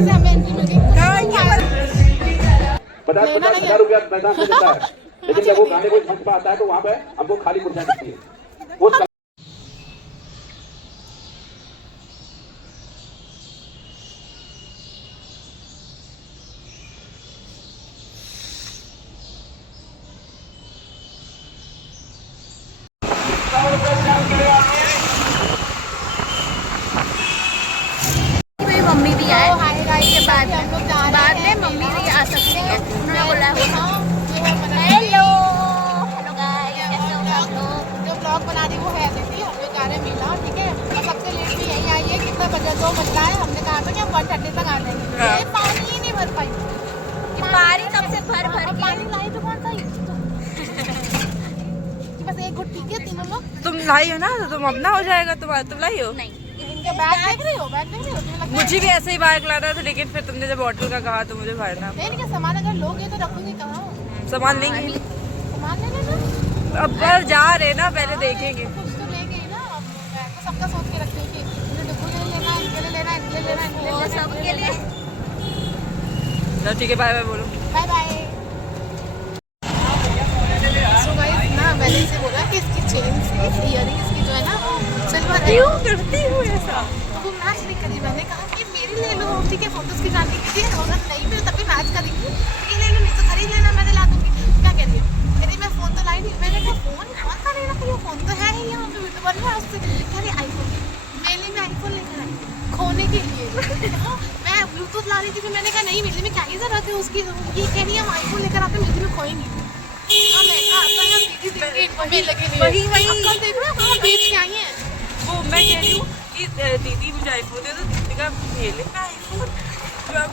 वजह से हमें एंट्री मिल गई। 50,000 रुपया मैदान में देता है, लेकिन जब वो गाने को मंच पर आता है तो वहाँ पे हमको खाली कुर्सियां मिलती है। मम्मी भी आए के बाद में मम्मी भी आ सकती है। उन्होंने बोला हेलो हेलो गाइस, कैसे हो आप लोग? जो ब्लॉग बना रही वो है दीदी, हम लोग जा रहे हैं मेला, ठीक है। और सबसे लेट भी यहीं आई है, कितना बजे 2 बज रहा है। हमने कहा था कि हम 1:30 तक आ जाएंगे, ये पानी ही नहीं भर पाई। बारी तब से भर के पानी लाई तो कौन सा बस एक गुट, ठीक है। तीनों लोग तुम लाई हो ना, तो तुम अपना हो जाएगा। तुम लाई हो? नहीं, इनके बैग देख रही हो? बैग देख रही हो? तुम्हें लगता है मुझे भी ऐसे ही बैग लाना था, लेकिन फिर तुमने जब होटल का कहा तो मुझे भरना। नहीं, इनके सामान अगर लोगे तो रखोगे कहाँ? सामान लेंगे, सामान लेने ना, अब पर जा रहे ना, पहले देखेंगे। कुछ तो लेंगे ही ना। अब बैग तो सबका सोच के रखते हो कि मुझे डिब्बू ले लेना, इनके लिए लेना, इनके लिए लेना, इनके लिए वो लेना, सबके लिए। चलो ठीक है, बाय बाय बोलो। Bye bye. सो गाइस ना, मैंने इसे बोला कि इसकी चेन से इयररिंग इसकी जो है ना सिल्वर है। क्यों करती हूँ ऐसा? तो वो मैच नहीं करी। मैंने कहा कि मेरी ले लो, ठीक है, फोटोज खिंचाने के लिए। अगर नहीं फिर तभी मैच करेंगी, ये ले लो, नहीं तो खरीद लेना, मैं दिला दूंगी। क्या कह रही हो? कह रही मैं फोन तो लाई नहीं। मैंने कहा फोन कौन सा लेना? ये फोन तो है ही यहाँ पे, वीडियो बन रहा है उससे। कह रही आईफोन। मेले में आईफोन लेकर आई खोने के लिए। मैं ब्लूटूथ ला रही थी, फिर मैंने कहा नहीं, मेले में क्या ही जरूरत है उसकी। ये कह रही है हम आईफोन लेकर आते, मेले में खोएंगे। वही देख रहे हो बेच के आई है। वो मैं कह रही हूँ कि दीदी मुझे आईफोन दे दो। दीदी का मेले में आईफोन,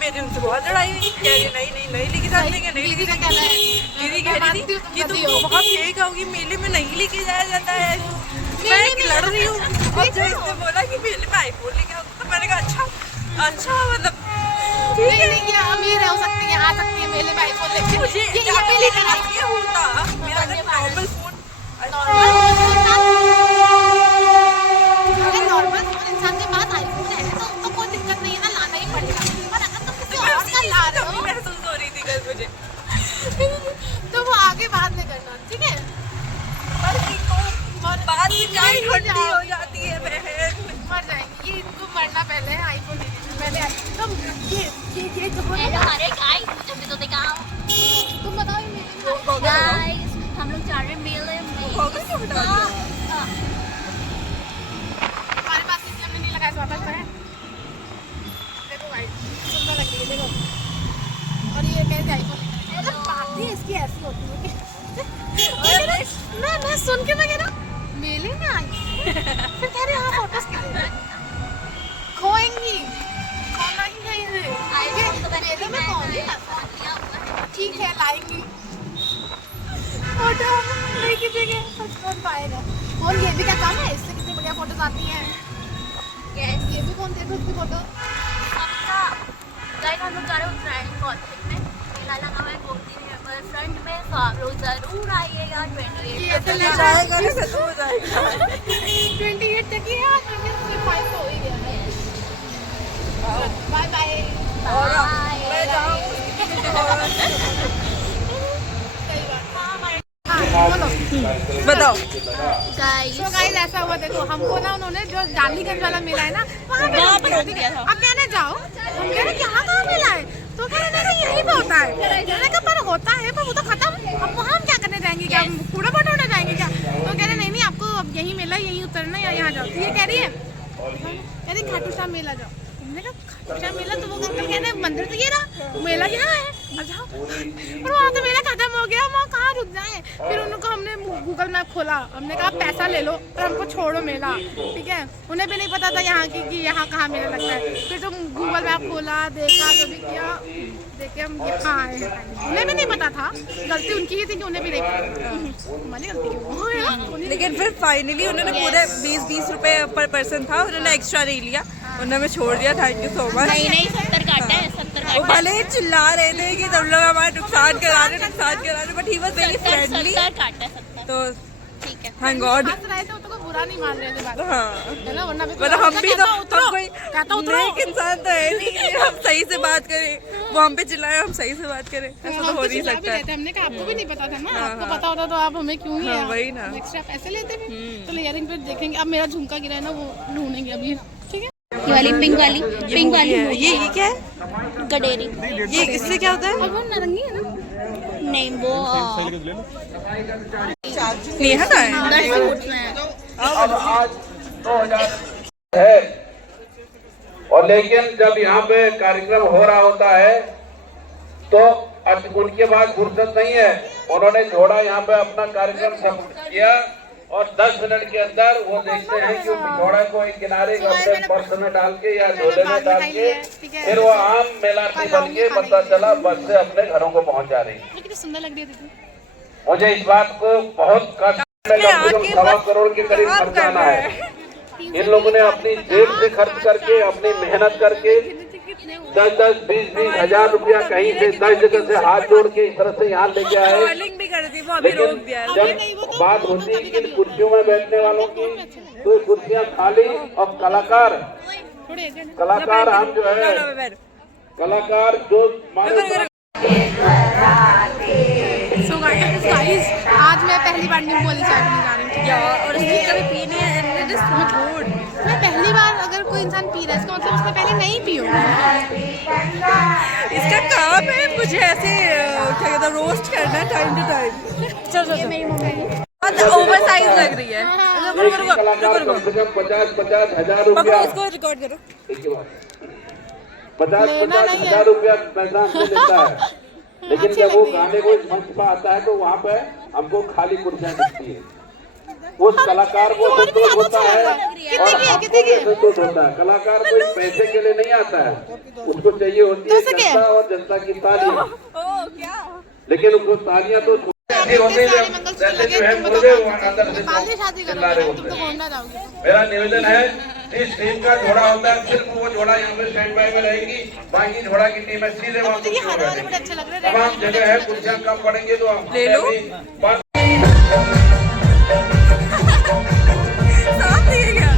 मेरे उनसे बहुत लड़ाई हुई। कह रही नहीं लेके जाते हैं, नहीं लेके जाते हैं। दीदी कह रही थी कि तुम बहुत फेक आओगी, मेले में नहीं लेके जाया जाता है। मैं लड़ रही हूँ, और जब इसने बोला कि मेले में आईफोन लेके आओ, तो मैंने कहा अच्छा मतलब नहीं, ये अमीर हो सकती है, आ सकती है मेले में आईफोन लेके। मुझे ये पे लेकर आई ये होता मेरा नॉर्मल फोन। अगर नॉर्मल फोन इंसान के पास आईफोन है तो कोई दिक्कत नहीं है ना, लाना ही पड़ेगा। पर अगर तुम किसी और का ला रहे हो, महसूस हो रही थी कल मुझे, तो वो आगे बाद में करना, ठीक है। बाद में जाए ठंडी हो जाती है बहन, मर जाएंगी। ये इनको मरना पहले है आईफोन लेने पहले। तुम ये जो हेलो अरे गाइस, मुझे भी तो दिखाओ। तुम बताओ ये गाइस, हम लोग जा रहे हैं मेले में। हमारे पास इसलिए हमने नहीं लगाया, वापस करें। देखो गाइस, सुंदर लग रही है, देखो। और ये कैसे आईफोन, मतलब बातें इसकी ऐसी होती है कि मैं सुन के मैं कह रहा मेले में आई, फिर कह रहे हाँ फोटोज के खोएंगी, खोना ही नहीं है। आईफोन तो मेले में कौन ही लाता है? ठीक है लाएंगी फोटो, नहीं खींचेंगे कौन पाएगा। और ये भी क्या काम है, इससे कितनी बढ़िया फोटोज आती हैं। ये भी कौन देखो उसकी फोटो। गाइस, हम लोग जा रहे हैं उत्तरायणी कॉलेज में, मेला लगा हुआ है गोमती रिवर फ्रंट में, तो आप लोग जरूर आइएगा। 28 तो ले जाएगा ना, खत्म हो जाएगा। 28 तक ही है, 25 तो हो ही गया है। Bye bye. मैं जाऊँ बताओ। गाइस, तो गाइस ऐसा हुआ, देखो हमको ना उन्होंने जो डालीगंज वाला मेला है ना वहाँ पे रोक दिया था। अब कहने जाओ, हम कह रहे यहाँ कहाँ मेला है, तो कह रहे यहीं पे होता है। मैंने कहा पर होता है, पर वो तो खत्म, अब वहाँ हम क्या करने जाएंगे? क्या हम कूड़ा बटोरने जाएंगे क्या? तो कह रहे नहीं आपको अब यहीं मेला, यहीं उतरना या यहाँ जाओ। तो ये कह रही खाटू श्याम मेला जाओ। हमने कहा खाटू श्याम मेला, तो वो अंकल कह रहे मंदिर तो ये रहा, मेला यहाँ है, अब जाओ। पर वहाँ तो मेला खत्म हो गया, वहाँ कहाँ रुक जाए। फिर उनको हमने गूगल मैप खोला, हमने कहा पैसा ले लो और हमको छोड़ो मेला, ठीक है। उन्हें भी नहीं पता था यहाँ की कि यहाँ कहाँ मेला लगता है। फिर तुम गूगल मैप खोला, देखा, जो भी किया, देखे हम यहाँ आए हैं। उन्हें भी नहीं पता था, गलती उनकी ही थी कि उन्हें भी नहीं पता। हमारी गलती क्यों? लेकिन फिर फाइनली उन्होंने पूरे 20 रुपए पर पर्सन था, उन्होंने एक्स्ट्रा नहीं लिया, उन्होंने हमें छोड़ दिया। Thank you so much. नहीं 70 काटा है, 70 वो काटा भले ही चिल्ला रहे थे कि तुम लोग हमारा नुकसान करा रहे, but he was very friendly. 70 काटा है, 70। तो ठीक है, थैंक गॉड। हंस रहे थे, तो बुरा नहीं मान रहे थे बात, हाँ है ना, वरना मतलब हम भी तो कोई नेक इंसान तो है नहीं कि हम सही से बात करें, वो हम पे चिल्लाए हम सही से बात करें, ऐसा तो हो नहीं सकता है। हमने कहा आपको भी नहीं पता था ना, हाँ, आपको हाँ। पता होता तो आप हमें क्यों नहीं हाँ, वही ना। एक्स्ट्रा पैसे लेते भी। तो इयरिंग पे देखेंगे, अब मेरा झुमका गिरा है ना, वो ढूंढेंगे अभी, ठीक है। ये वाली पिंक वाली ये क्या है? गडेरी। ये इससे क्या होता है? और वो नारंगी है ना, नहीं वो नेहा का है? दर्शी फूड्स में है। अब आज 2000 है, और लेकिन जब यहाँ पे कार्यक्रम हो रहा होता है तो अब उनके बाद फुर्सत नहीं है, उन्होंने थोड़ा यहाँ पे अपना कार्यक्रम समाप्त किया और 10 मिनट के अंदर वो देखते हैं कि पिछोड़ा को एक किनारे अपने पर्स में डाल के या झोले में डाल के फिर वो आम मेलाती बन के पता चला बस से अपने घरों को पहुँच जा रही। कितनी सुंदर लग रही है दीदी। मुझे इस बात को बहुत कम 1.25 करोड़ के करीब खर्च आना है। इन लोगों ने अपनी जेब से खर्च करके, अपनी मेहनत करके 10-10, 20-20 हजार रुपया कहीं से 10 जगह से हाथ जोड़ के इस तरह से यहाँ लेके आए। कॉलिंग भी कर दी, वो अभी रोक दिया है। जब बात होती है कि कुर्सियों में बैठने वालों की, तो कुर्सियाँ खाली और कलाकार हम जो है कलाकार जो सो गाइस, आज मैं पहली बार नींबू वाली चाय पीने जा रही हूँ यार, और इसकी कभी पीने मैं पहली बार अगर कोई इंसान पी रहा है इसका मतलब उसने पहले नहीं पी होगी। इसका काम है मुझे ऐसे क्या कहते हैं रोस्ट करना टाइम टू टाइम। चल ओवर साइज लग रही है। कलाकार कम से कम 50-50 हजार रुपया, इसको रिकॉर्ड करो। 50-50 हजार रुपया पैसा हमसे लेता है, लेकिन जब वो गाने को इस मंच पर आता है तो वहाँ पे हमको खाली कुर्सियाँ मिलती है। उस कलाकार को संतोष होता है और हमको भी संतोष होता है। कलाकार कोई पैसे के लिए नहीं आता है, उसको चाहिए होती है जनता और जनता की तालियां। लेकिन उसको तालियां तो ऐसी होती है जैसे जो है मुझे अंदर से चिल्ला रहे होते हैं। मेरा निवेदन है, जिस टीम का जोड़ा होता है सिर्फ वो जोड़ा यहाँ पे स्टैंड बाय में रहेगी, बाकी जोड़ा की टीम है सीधे वहाँ तमाम जगह है, कुर्सियाँ कम पड़ेंगे तो हम ले लो। साफ नहीं है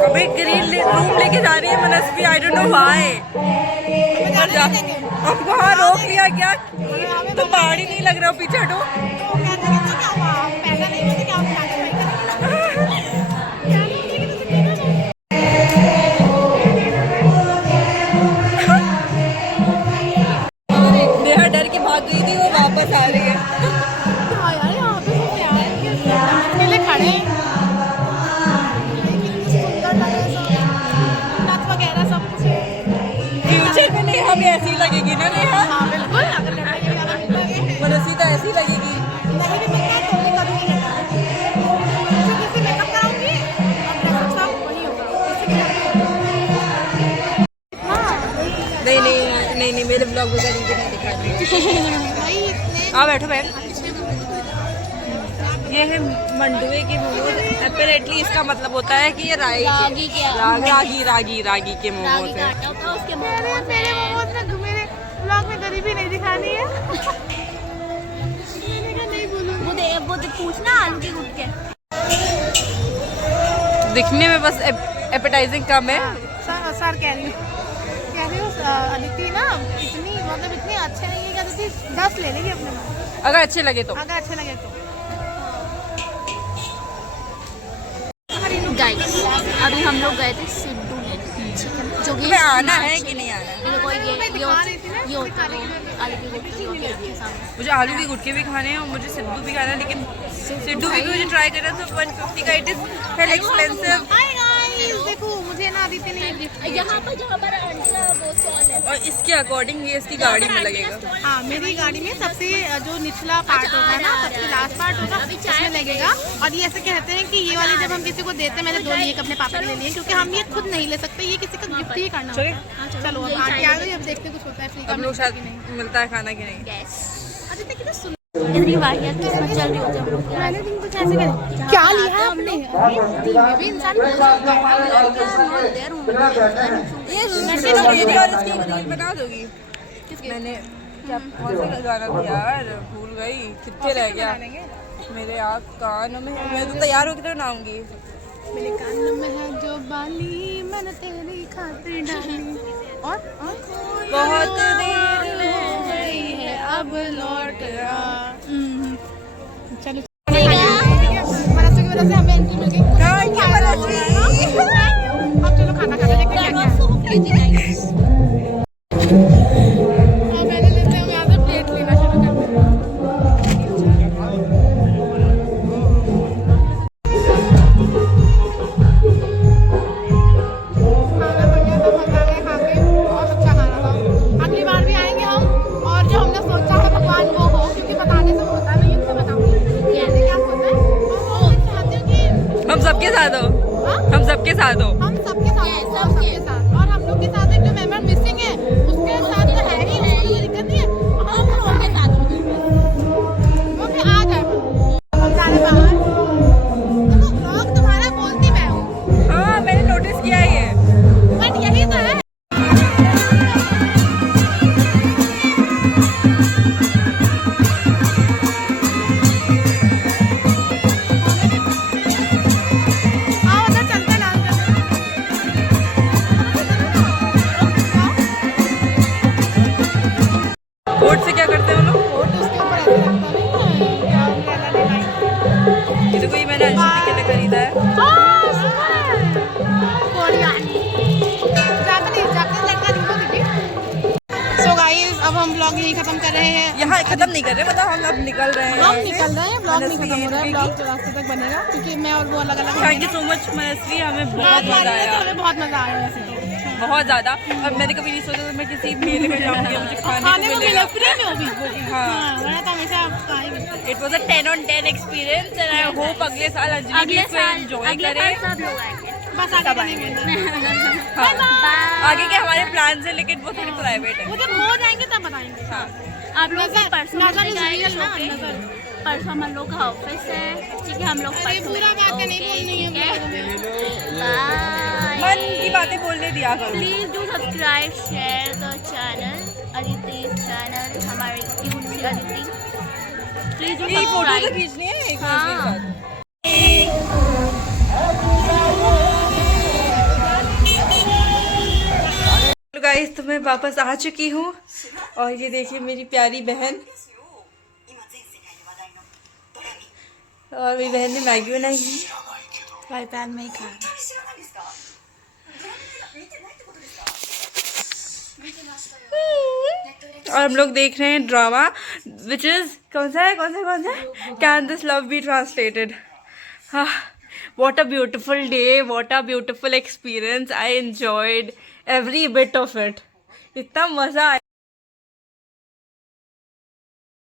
अभी ग्रीन रूम लेके जा रही है मनस्वी, आई डोंट नो व्हाई। अब वहाँ रोक लिया क्या? तो पहाड़ी नहीं लग रहा हो, पीछे हटो। नेहा डर के भाग गई थी, वो वापस आ रही है। फ्यूचर में नेहा भी ऐसी लगेगी ना नेहा? मनस्वी तो ऐसी लगेगी। नहीं मेरे ब्लॉग में कभी नहीं दिखा रही। आ बैठो बैठ। ये है मंडुए की मोमोज। एपरेटली इसका मतलब होता है कि ये रागी के मोमोज है। मेरे मोमोज में मेरे ब्लॉग में गरीबी नहीं दिखानी है। वो पूछना आलू की गुट के दिखने में बस एपेटाइजिंग कम है। सर कह रही हूँ अदिति ना इतनी मतलब इतने अच्छे नहीं है, कहती थी 10 ले लेंगे अपने में, अगर अच्छे लगे तो। अगर अच्छे लगे तो। गाइस अभी हम लोग गए थे सिद्धू चिकन, जो कि आना है कि नहीं आना है? देखो ये होता है आलू की गुटकी होती है सामने। मुझे आलू के गुटके भी खाने हैं और मुझे सिद्धू भी खाना है, लेकिन सिद्धू भी मुझे ट्राई करना है, तो 150 का it is very expensive. Hi guys, देखो मुझे ना आदित्य ने यहाँ पर जहाँ पर आंटी का वो स्टॉल है, और इसके अकॉर्डिंग ये इसकी गाड़ी में लगेगा। हाँ, मेरी गाड़ी में सबसे जो निचला पार्ट होगा ना, सबसे लास्ट पार्ट होगा, उसमें लगेगा। और ये ऐसे कहते हैं कि ये वाली जब हम किसी को देते हैं, मैंने 2 लिए अपने पापा के लिए, क्योंकि हम ये खुद नहीं ले सकते, ये किसी का गिफ्ट ही करना होता है। चलो अब आगे आ गई, अब देखते हैं कुछ होता है फ्री का हम लोग शायद मिलता है खाना कि नहीं। आदित्य कितना सुंदर इतनी वाहियात किस्मत चल रही होती है हम लोग की। पहले दिन कुछ ऐसे करें, क्या लिया है आपने? ये भी इंसान बोल सकता है। बना दोगी? मैंने क्या कौन सा गाना था यार, भूल गई, कितने रह गया मेरे आँख कान में। मैं तो तैयार होकर तो बनाऊंगी। मेरे कान में है जो बाली, मैंने तेरी खातिर डाली, और बहुत देर हो गई है अब लौट आ। चलो मनस्वी की वजह से हमें एंट्री मिल गई। अब चलो खाना खाने देखते हैं क्या क्या है। मैंने लेते हैं, हम यहाँ से प्लेट लेना शुरू कर दें। खाना बढ़िया था, मजा आया खा के, बहुत अच्छा खाना था। अगली बार भी आएंगे हम, और जो हमने सोचा है पकवान वो हो, क्योंकि बताने से होता नहीं है, तो बताऊंगी कैसे क्या होता है। और मैं चाहती हूँ कि हम सबके साथ हो, हाँ? हम सबके साथ हो। हम सबके साथ हैं, सबके साथ। और हम लोग के साथ एक जो मेंबर मिसिंग है, उसके साथ तो है ही, उसको कोई दिक्कत नहीं है। हम उनके साथ होंगे, वो भी आ जाए। हम सारे बाहर, देखो ब्लॉग तुम्हारा बोलती मैं हूँ, हाँ, मैंने नोटिस किया है ये। बट यही तो है। हाँ, उधर चलते हैं, डांस करते हैं। कोट से क्या करते हैं हम लोग? कोट उसके ऊपर ऐसे रखता नहीं है, क्या umbrella design। ये देखो, ये मैंने अंशुति के लिए खरीदा है। सो गाइस, अब हम ब्लॉग यही खत्म कर रहे हैं। यहाँ खत्म नहीं कर रहे, मतलब हम अब निकल रहे हैं। हम निकल रहे हैं, ब्लॉग नहीं खत्म हो रहा है, ब्लॉग तो रास्ते तक बनेगा, क्योंकि मैं और वो अलग अलग थैंक यू सो मच मनस्वी, हमें बहुत मजा आया, हमें बहुत मजा आया वैसे तो। बहुत ज्यादा। और मैंने कभी नहीं सोचा था मैं किसी मेले में जाऊंगी, मुझे खाने को मिलेगा। फ्री में हो भी। हाँ, वरना तो हमेशा खाएंगे। It was a 10 on 10 experience and I hope अगले साल अंजलि भी इसको एंजॉय करे। सब लोग आएंगे। बस आगे का नहीं बोलना। हाँ, आगे के हमारे प्लान है, लेकिन वो थोड़ी प्राइवेट है। वो जब हो जाएंगे तब बताएंगे। हाँ, आप लोग भी परसों नजर मिलने जाएंगे नजर ना, नजर। परसों हम लोग का ऑफिस है, ठीक है, हम लोग अरे परसों पूरा बातें नहीं बोलनी है मिलेंगे, ब्लॉग में। बाय। मन की बातें बोलने दिया करो। Please do subscribe share the channel Aditi channel, हमारे क्यूट सी अदिति। प्लीज डू ये फोटो तो सब्सक्राइब। खींचनी है एक हाँ। दूसरे के साथ। तो गाइस, तो मैं वापस आ चुकी हूँ, और ये देखिए मेरी प्यारी बहन, और मेरी बहन ने मैगी बनाई है। फ्राई पैन में ही खा। और हम लोग देख रहे हैं ड्रामा, विच इज कौन सा है can this love be translated. हाँ, what a beautiful day, what a beautiful experience, I enjoyed every bit of it. इतना मज़ा आया।